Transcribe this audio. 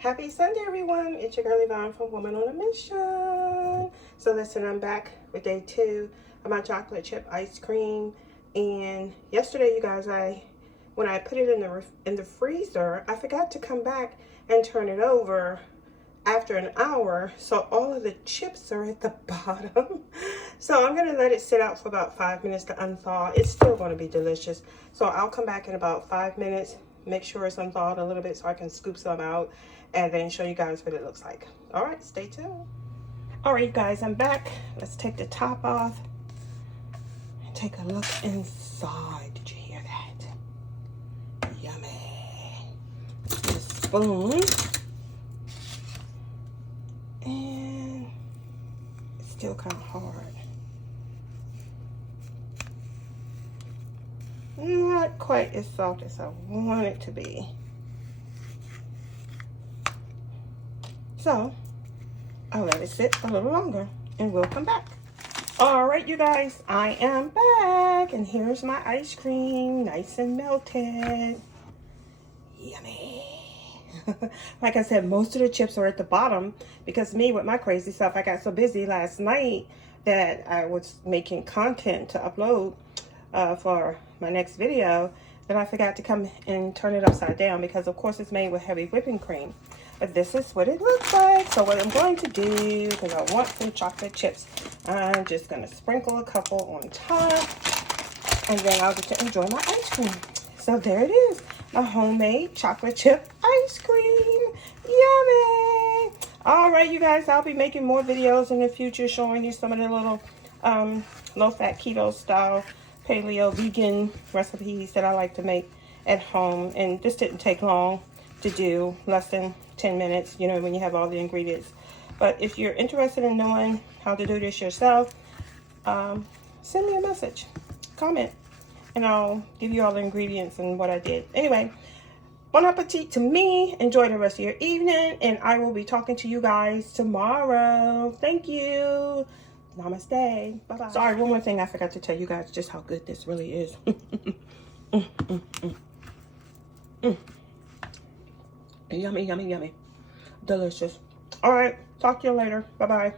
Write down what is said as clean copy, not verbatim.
Happy Sunday, everyone. It's your girl Yvonne from Woman on a Mission. So listen, I'm back with day 2 of my chocolate chip ice cream. And yesterday, you guys, when I put it in the freezer, I forgot to come back and turn it over after an hour. So all of the chips are at the bottom. So I'm going to let it sit out for about 5 minutes to unthaw. It's still going to be delicious. So I'll come back in about 5 minutes. Make sure it's unthawed a little bit so I can scoop some out and then show you guys what it looks like. All right, stay tuned. All right, guys, I'm back. Let's take the top off and take a look inside. Did you hear that? Yummy. Get a spoon. And it's still kind of hard. Not quite as soft as I want it to be. So I'll let it sit a little longer and we'll come back. All right, you guys, I am back and here's my ice cream, nice and melted. Yummy. Like I said, most of the chips are at the bottom because me with my crazy stuff, I got so busy last night that I was making content to upload for my next video that I forgot to come and turn it upside down because of course it's made with heavy whipping cream. But this is what it looks like. So what I'm going to do, because I want some chocolate chips, I'm just going to sprinkle a couple on top. And then I'll get to enjoy my ice cream. So there it is. My homemade chocolate chip ice cream. Yummy. All right, you guys. I'll be making more videos in the future showing you some of the little low-fat keto style paleo vegan recipes that I like to make at home. And this didn't take long to do, less than 10 minutes, you know, when you have all the ingredients. But if you're interested in knowing how to do this yourself, send me a message, comment, and I'll give you all the ingredients and what I did. Anyway, bon appetit to me. Enjoy the rest of your evening, and I will be talking to you guys tomorrow. Thank you. Namaste. Bye-bye. Sorry, one more thing I forgot to tell you guys just how good this really is. Yummy, yummy, yummy. Delicious. All right. Talk to you later. Bye-bye.